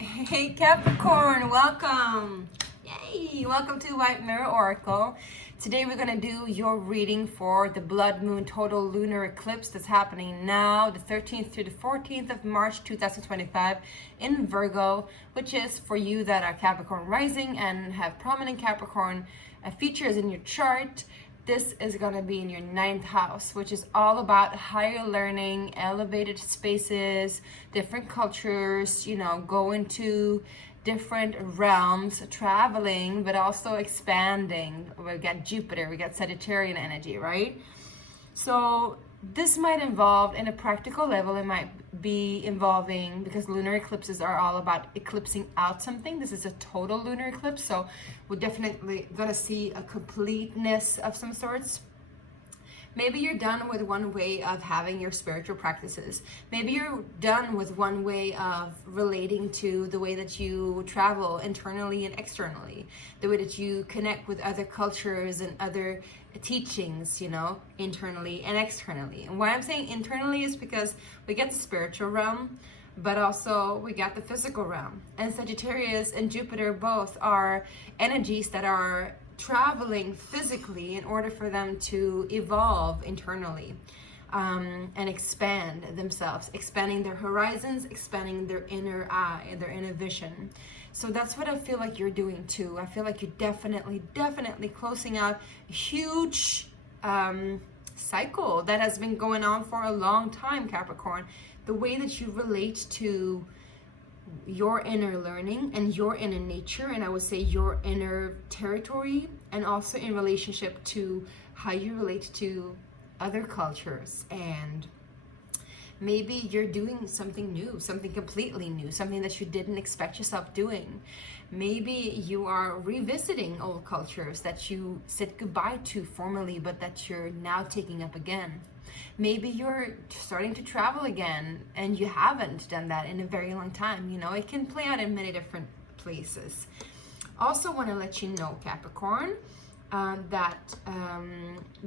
Hey Capricorn, welcome! Yay! Welcome to White Mirror Oracle. Today we're going to do your reading for the blood moon total lunar eclipse that's happening now, the 13th to the 14th of March 2025 in Virgo, which is for you that are Capricorn rising and have prominent Capricorn features in your chart. This is going to be in your 9th house, which is all about higher learning, elevated spaces, different cultures, going to different realms, traveling, but also expanding. We got Jupiter, we got Sagittarian energy, right? So this might involve, in a practical level, it might be involving, because lunar eclipses are all about eclipsing out something. This is a total lunar eclipse, so we're definitely gonna see a completeness of some sorts. Maybe you're done with one way of having your spiritual practices. Maybe you're done with one way of relating to the way that you travel internally and externally, the way that you connect with other cultures and other teachings, internally and externally. And why I'm saying internally is because we get the spiritual realm, but also we got the physical realm. And Sagittarius and Jupiter both are energies that are traveling physically in order for them to evolve internally and expand themselves, expanding their horizons, expanding their inner eye and their inner vision. So that's what I feel like you're doing too. I feel like you're definitely closing out a huge cycle that has been going on for a long time, Capricorn. The way that you relate to your inner learning and your inner nature, and I would say your inner territory, and also in relationship to how you relate to other cultures. And maybe you're doing something new, something completely new, something that you didn't expect yourself doing. Maybe you are revisiting old cultures that you said goodbye to formerly, but that you're now taking up again. Maybe you're starting to travel again and you haven't done that in a very long time. It can play out in many different places. Also want to let you know, Capricorn, that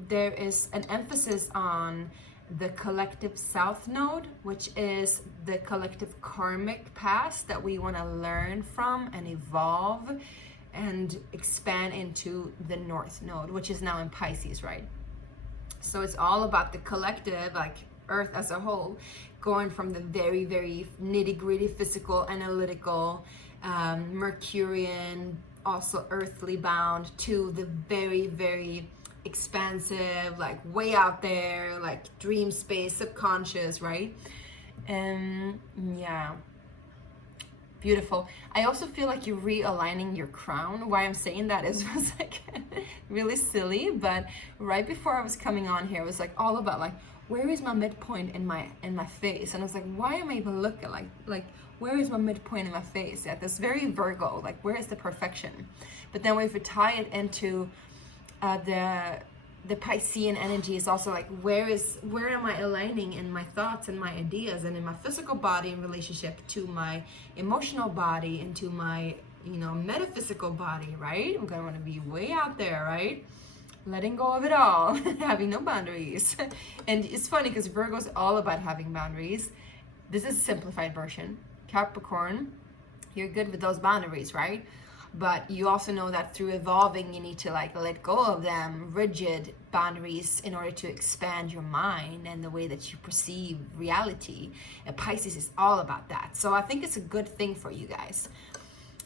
there is an emphasis on the collective South Node, which is the collective karmic past that we want to learn from and evolve and expand into the North Node, which is now in Pisces, right? So it's all about the collective, like Earth as a whole, going from the very, very nitty-gritty physical, analytical, Mercurian, also earthly bound, to the very, very expansive, like way out there, like dream space, subconscious, right? And yeah. Beautiful. I also feel like you're realigning your crown. Why I'm saying that is it was like really silly, but right before I was coming on here, it was like all about like, where is my midpoint in my face? And I was like, why am I even looking like where is my midpoint in my face? Yeah, that's very Virgo. Like, where is the perfection? But then if we tie it into the Piscean energy, is also like, where am I aligning in my thoughts and my ideas and in my physical body in relationship to my emotional body, into my metaphysical body, right? I'm gonna want to be way out there, right? Letting go of it all, having no boundaries. And it's funny because Virgo is all about having boundaries. This is a simplified version. Capricorn, you're good with those boundaries, right? But you also know that through evolving, you need to like let go of them rigid boundaries in order to expand your mind and the way that you perceive reality. And Pisces is all about that. So I think it's a good thing for you guys.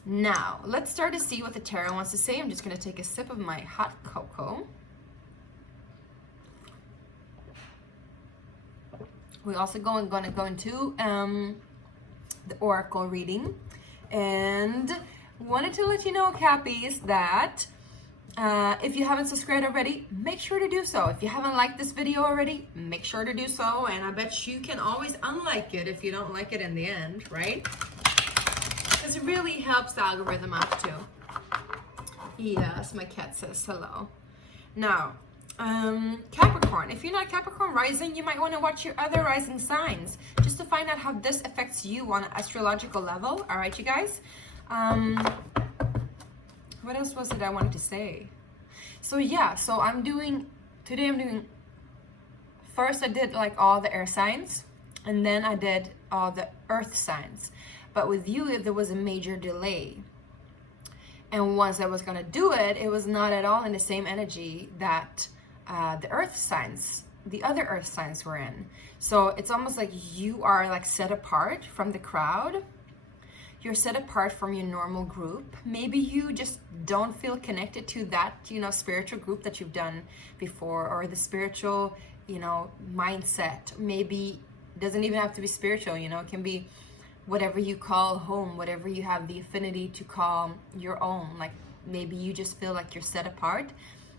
Now, let's start to see what the tarot wants to say. I'm just going to take a sip of my hot cocoa. We're also going to go into the oracle reading. And wanted to let you know, Cappies, that if you haven't subscribed already, make sure to do so. If you haven't liked this video already, make sure to do so. And I bet you can always unlike it if you don't like it in the end, right? Because it really helps the algorithm out too. Yes, my cat says hello. Now, Capricorn, if you're not Capricorn rising, you might want to watch your other rising signs just to find out how this affects you on an astrological level. All right, you guys? What else was it I wanted to say? So yeah, today I'm doing, first I did like all the air signs, and then I did all the earth signs. But with you, if there was a major delay, and once I was going to do it, it was not at all in the same energy that the other earth signs were in. So it's almost like you are like set apart from the crowd. You're set apart from your normal group. Maybe you just don't feel connected to that, spiritual group that you've done before, or the spiritual, mindset. Maybe it doesn't even have to be spiritual, it can be whatever you call home, whatever you have the affinity to call your own. Like maybe you just feel like you're set apart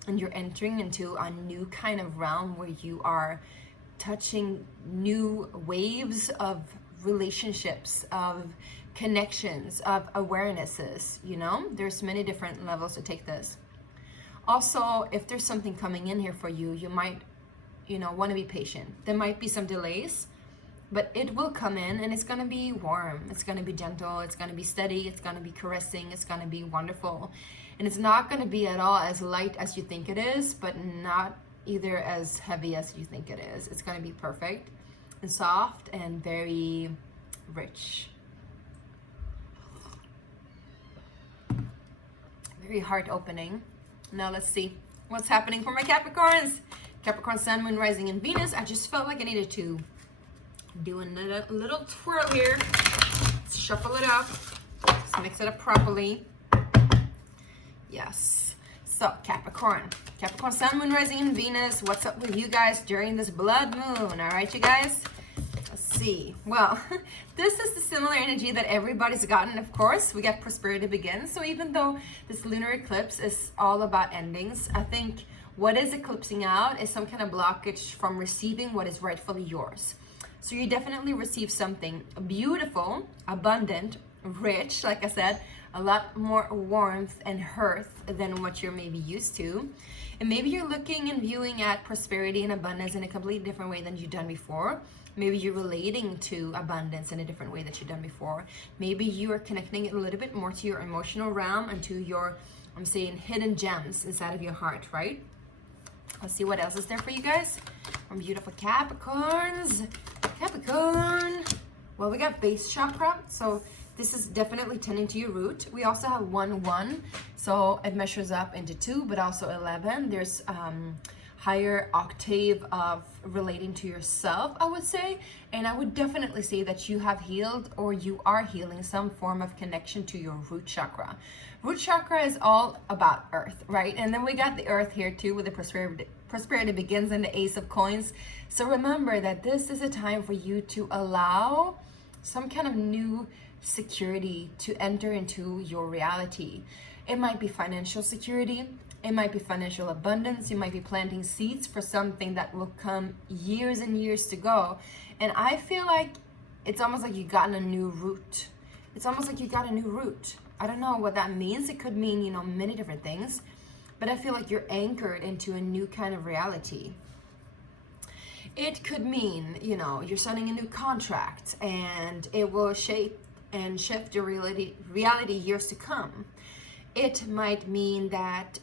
and you're entering into a new kind of realm where you are touching new waves of relationships, of connections, of awarenesses. There's many different levels to take this. Also, if there's something coming in here for you, you might want to be patient. There might be some delays, but it will come in, and it's going to be warm, it's going to be gentle, it's going to be steady, it's going to be caressing, it's going to be wonderful. And it's not going to be at all as light as you think it is, but not either as heavy as you think it is. It's going to be perfect and soft and very rich. Very heart opening. Now let's see what's happening for my Capricorns. Capricorn, Sun, Moon, Rising, and Venus. I just felt like I needed to do a little twirl here. Let's shuffle it up. Let's mix it up properly. Yes. So Capricorn, Sun, Moon, Rising, and Venus. What's up with you guys during this blood moon? All right, you guys. Let's see. Well, this is the similar energy that everybody's gotten. Of course, we got prosperity begins. So even though this lunar eclipse is all about endings, I think what is eclipsing out is some kind of blockage from receiving what is rightfully yours. So you definitely receive something beautiful, abundant, rich, like I said, a lot more warmth and hearth than what you're maybe used to. And maybe you're looking and viewing at prosperity and abundance in a completely different way than you've done before. Maybe you're relating to abundance in a different way that you've done before. Maybe you are connecting it a little bit more to your emotional realm and to your, I'm saying, hidden gems inside of your heart, right? Let's see what else is there for you guys. From beautiful Capricorns. Capricorn. Well, we got base chakra. So this is definitely tending to your root. We also have 1-1. So it measures up into 2, but also 11. There's higher octave of relating to yourself, I would say. And I would definitely say that you have healed, or you are healing, some form of connection to your root chakra. Root chakra is all about earth, right? And then we got the earth here too, with the prosperity begins and the ace of coins. So remember that this is a time for you to allow some kind of new security to enter into your reality. It might be financial security. It might be financial abundance. You might be planting seeds for something that will come years and years to go. And I feel like it's almost like you've gotten a new root. It's almost like you got a new root. I don't know what that means. It could mean, many different things. But I feel like you're anchored into a new kind of reality. It could mean, you're signing a new contract and it will shape and shift your reality years to come. It might mean that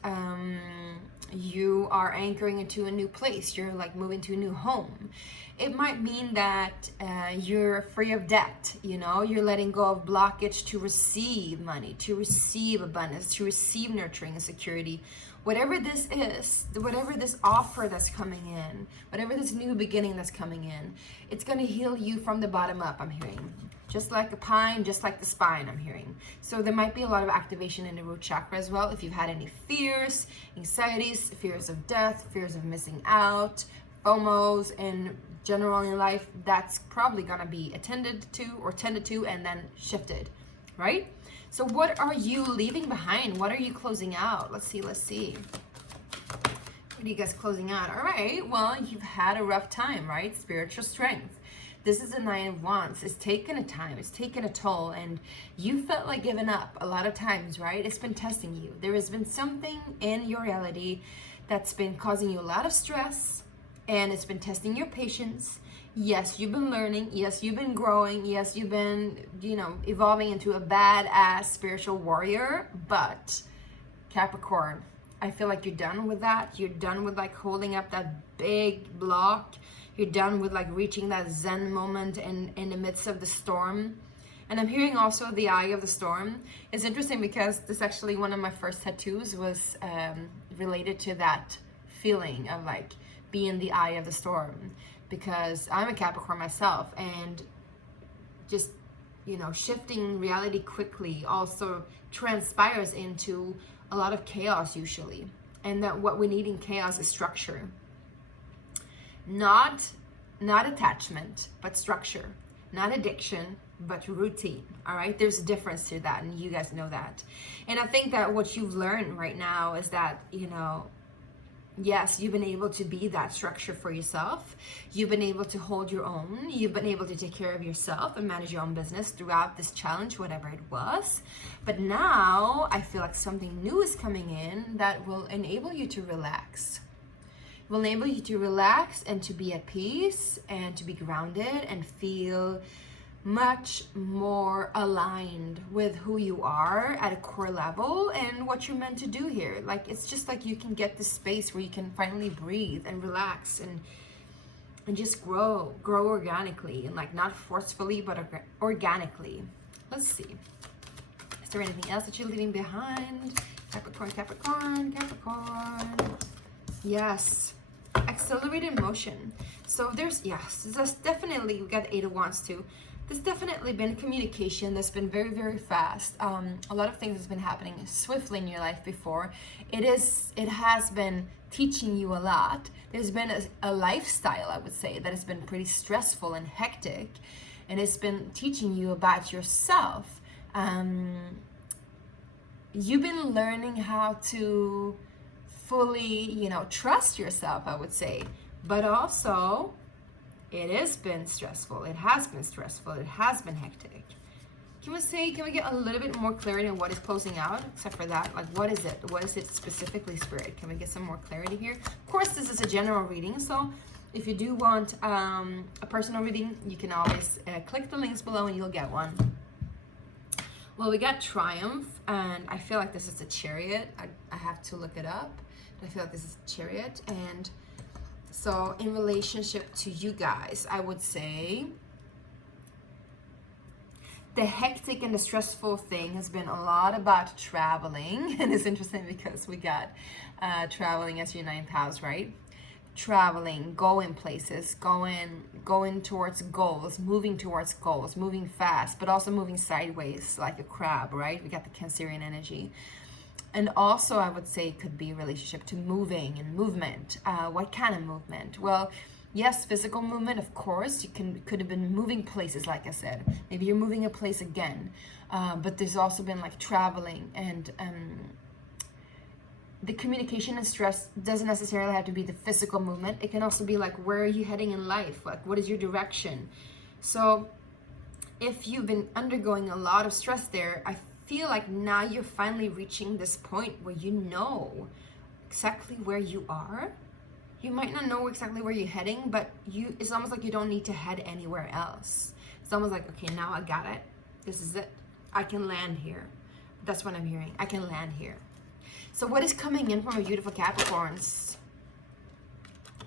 you are anchoring into a new place. You're like moving to a new home. It might mean that you're free of debt. You're letting go of blockage to receive money, to receive abundance, to receive nurturing and security. Whatever this is, whatever this offer that's coming in, whatever this new beginning that's coming in, it's going to heal you from the bottom up, I'm hearing. Just like a pine, just like the spine, I'm hearing. So there might be a lot of activation in the root chakra as well. If you've had any fears, anxieties, fears of death, fears of missing out, FOMOs in general in life, that's probably going to be tended to and then shifted, right? So what are you leaving behind? What are you closing out? Let's see. What are you guys closing out? All right, well, you've had a rough time, right? Spiritual strength. This is a 9 of Wands. It's taken a time. It's taken a toll. And you felt like giving up a lot of times, right? It's been testing you. There has been something in your reality that's been causing you a lot of stress. And it's been testing your patience. Yes, you've been learning. Yes, you've been growing. Yes, you've been, evolving into a badass spiritual warrior. But Capricorn, I feel like you're done with that. You're done with like holding up that big block. You're done with like reaching that Zen moment in the midst of the storm. And I'm hearing also the eye of the storm. It's interesting because this actually one of my first tattoos was related to that feeling of like being the eye of the storm, because I'm a Capricorn myself, and just, you know, shifting reality quickly also transpires into a lot of chaos usually. And that what we need in chaos is structure. Not attachment, but structure. Not addiction, but routine. All right, there's a difference to that, and you guys know that. And I think that what you've learned right now is that, you know, yes, you've been able to be that structure for yourself. You've been able to hold your own. You've been able to take care of yourself and manage your own business throughout this challenge, whatever it was. But now I feel like something new is coming in that will enable you to relax. Will enable you to relax and to be at peace and to be grounded and feel much more aligned with who you are at a core level and what you're meant to do here. Like, it's just like you can get this space where you can finally breathe and relax and just grow organically, and like not forcefully but organically. Let's see, is there anything else that you're leaving behind? Capricorn, Capricorn, Capricorn. Yes, accelerated motion. So there's definitely, we got the Eight of Wands too. There's definitely been communication that's been very, very fast. A lot of things has been happening swiftly in your life before. It has been teaching you a lot. There's been a lifestyle, I would say, that has been pretty stressful and hectic, and it's been teaching you about yourself. You've been learning how to fully, you know, trust yourself, I would say, but also it has been stressful. It has been stressful. It has been hectic. Can we get a little bit more clarity on what is closing out, except for that? Like, what is it? What is it specifically, Spirit? Can we get some more clarity here? Of course, this is a general reading, so if you do want a personal reading, you can always click the links below and you'll get one. Well, we got Triumph, and I feel like this is a Chariot. I have to look it up. I feel like this is a Chariot, and so in relationship to you guys, I would say the hectic and the stressful thing has been a lot about traveling. And it's interesting because we got traveling as your 9th house, right? Traveling, going places, going towards goals, moving fast, but also moving sideways like a crab, right? We got the Cancerian energy. And also, I would say it could be a relationship to moving and movement. What kind of movement? Well, yes, physical movement, of course. You could have been moving places, like I said. Maybe you're moving a place again. But there's also been like traveling, and the communication and stress doesn't necessarily have to be the physical movement. It can also be like, where are you heading in life? Like, what is your direction? So if you've been undergoing a lot of stress there, I feel like now you're finally reaching this point where you know exactly where you are. You might not know exactly where you're heading, but it's almost like you don't need to head anywhere else. It's almost like, okay, now I got it. This is it. I can land here. That's what I'm hearing. I can land here. So what is coming in from a beautiful Capricorns?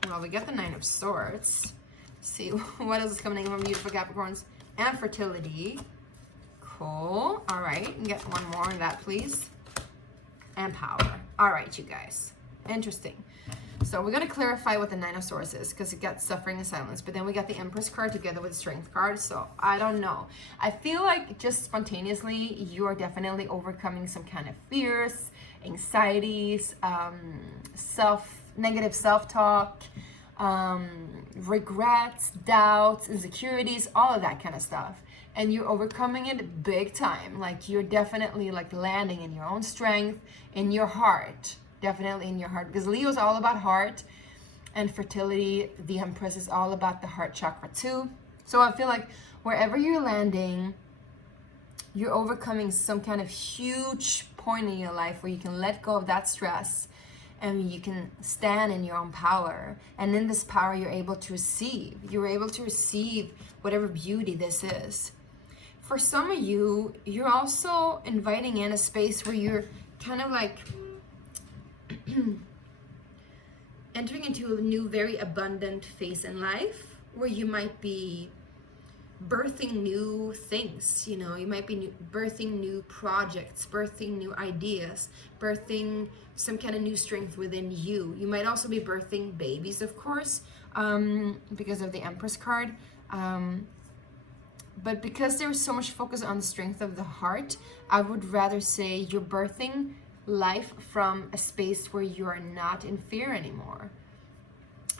Well, we got the Nine of Swords. Let's see what else is coming in from beautiful Capricorns. And fertility. Cool. All right, and get one more on that, please. And power. All right, you guys. Interesting. So we're going to clarify what the Nine of Swords is, because it got suffering and silence. But then we got the Empress card together with the Strength card. So I don't know. I feel like just spontaneously, you are definitely overcoming some kind of fears, anxieties, negative self-talk, regrets, doubts, insecurities, all of that kind of stuff. And you're overcoming it big time. Like, you're definitely like landing in your own strength, in your heart. Definitely in your heart. Because Leo is all about heart. And fertility, the Empress, is all about the heart chakra too. So I feel like wherever you're landing, you're overcoming some kind of huge point in your life where you can let go of that stress and you can stand in your own power. And in this power, you're able to receive. You're able to receive whatever beauty this is. For some of you, you're also inviting in a space where you're kind of like entering into a new, very abundant phase in life, where you might be birthing new things, you know. You might be birthing new projects, birthing new ideas, birthing some kind of new strength within you. You might also be birthing babies, of course, because of the Empress card. But because there's so much focus on the strength of the heart, I would rather say you're birthing life from a space where you are not in fear anymore.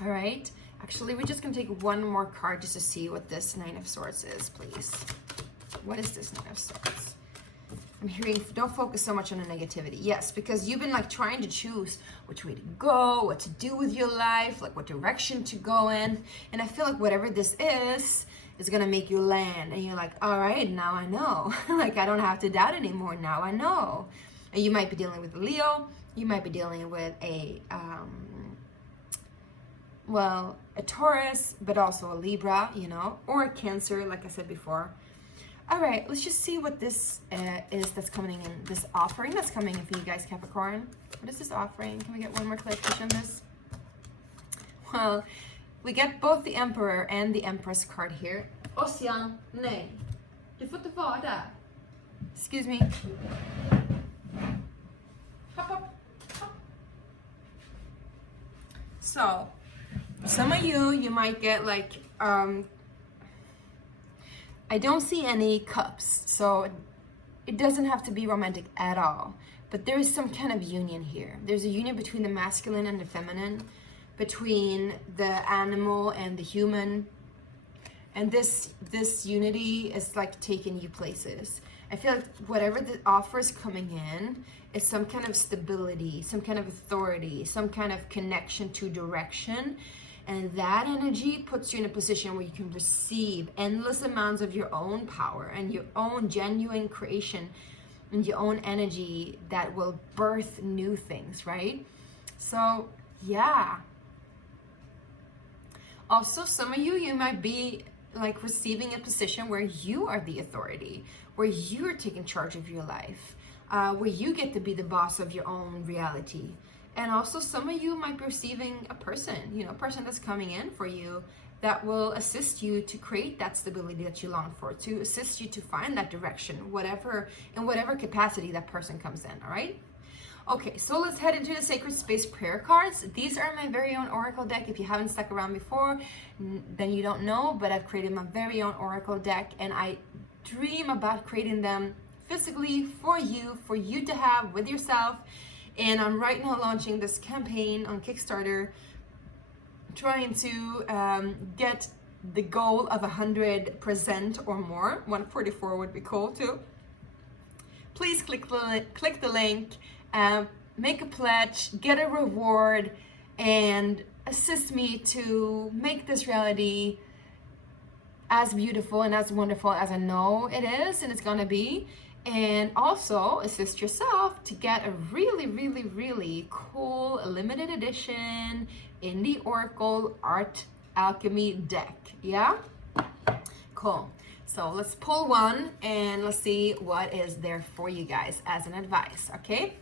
All right? Actually, we're just going to take one more card just to see what this Nine of Swords is, please. What is this Nine of Swords? I'm hearing, don't focus so much on the negativity. Yes, because you've been like trying to choose which way to go, what to do with your life, like what direction to go in. And I feel like whatever this is going to make you land. And you're like, all right, now I know. Like, I don't have to doubt anymore. Now I know. And you might be dealing with a Leo. You might be dealing with a Taurus, but also a Libra, you know, or a Cancer, like I said before. All right, let's just see what this is that's coming in, this offering that's coming in for you guys, Capricorn. What is this offering? Can we get one more clarification on this? Well, we get both the Emperor and the Empress card here. Ossian, nej. Du får inte vara där. Excuse me. Hop, hop, hop. So, some of you might get like, I don't see any cups, so it doesn't have to be romantic at all. But there is some kind of union here. There's a union between the masculine and the feminine, between the animal and the human. And this unity is like taking you places. I feel like whatever the offer is coming in is some kind of stability, some kind of authority, some kind of connection to direction. And that energy puts you in a position where you can receive endless amounts of your own power and your own genuine creation and your own energy that will birth new things, right? So, yeah. Also, some of you might be like receiving a position where you are the authority, where you're taking charge of your life, where you get to be the boss of your own reality. And also some of you might be receiving a person, you know, a person that's coming in for you that will assist you to create that stability that you long for, to assist you to find that direction, whatever, in whatever capacity that person comes in, all right? Okay, so let's head into the Sacred Space prayer cards. These are my very own oracle deck. If you haven't stuck around before, then you don't know, but I've created my very own oracle deck, and I dream about creating them physically for you to have with yourself. And I'm right now launching this campaign on Kickstarter, trying to get the goal of 100% or more. 144 would be cool too. Please click the link, make a pledge, get a reward, and assist me to make this reality as beautiful and as wonderful as I know it is and it's gonna be. And also assist yourself to get a really, really, really cool limited edition Indie Oracle Art Alchemy deck. Yeah? Cool. So let's pull one and let's see what is there for you guys as an advice, okay?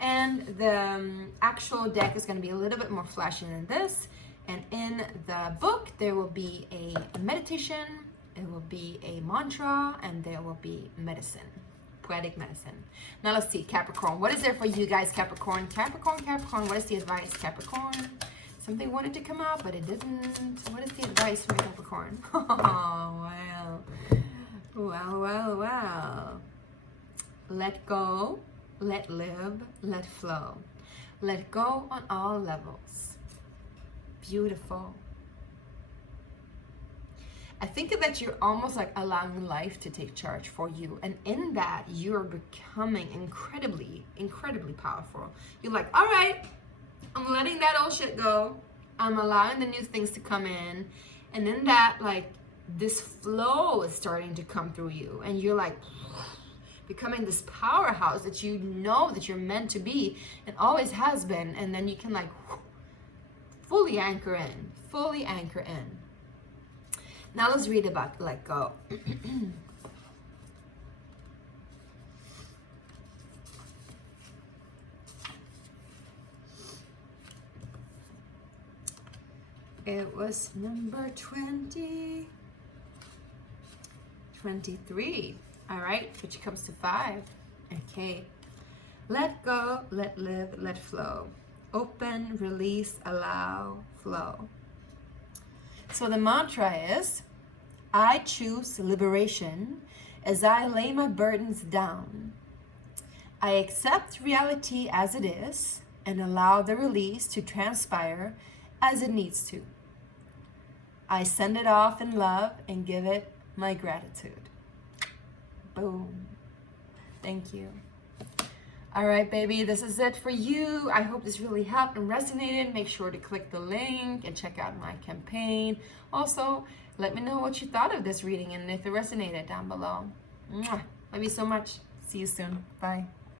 And the actual deck is going to be a little bit more flashy than this. And in the book, there will be a meditation, it will be a mantra, and there will be medicine. Poetic medicine. Now let's see, Capricorn. What is there for you guys, Capricorn? Capricorn, what is the advice, Capricorn? Something wanted to come out, but it didn't. What is the advice for Capricorn? Oh, wow. Wow. Let go, let live, let flow. Let go on all levels. Beautiful. I think that you're almost like allowing life to take charge for you. And in that, you're becoming incredibly, incredibly powerful. You're like, all right, I'm letting that old shit go. I'm allowing the new things to come in. And in that, like, this flow is starting to come through you. And you're like becoming this powerhouse that you know that you're meant to be and always has been. And then you can like fully anchor in, fully anchor in. Now let's read about let go. It was number 20. 23. All right, which comes to 5. Okay. Let go, let live, let flow. Open, release, allow, flow. So the mantra is, I choose liberation as I lay my burdens down. I accept reality as it is and allow the release to transpire as it needs to. I send it off in love and give it my gratitude. Boom. Thank you. All right, baby, this is it for you. I hope this really helped and resonated. Make sure to click the link and check out my campaign. Also, let me know what you thought of this reading and if it resonated down below. Mwah. Love you so much. See you soon. Bye.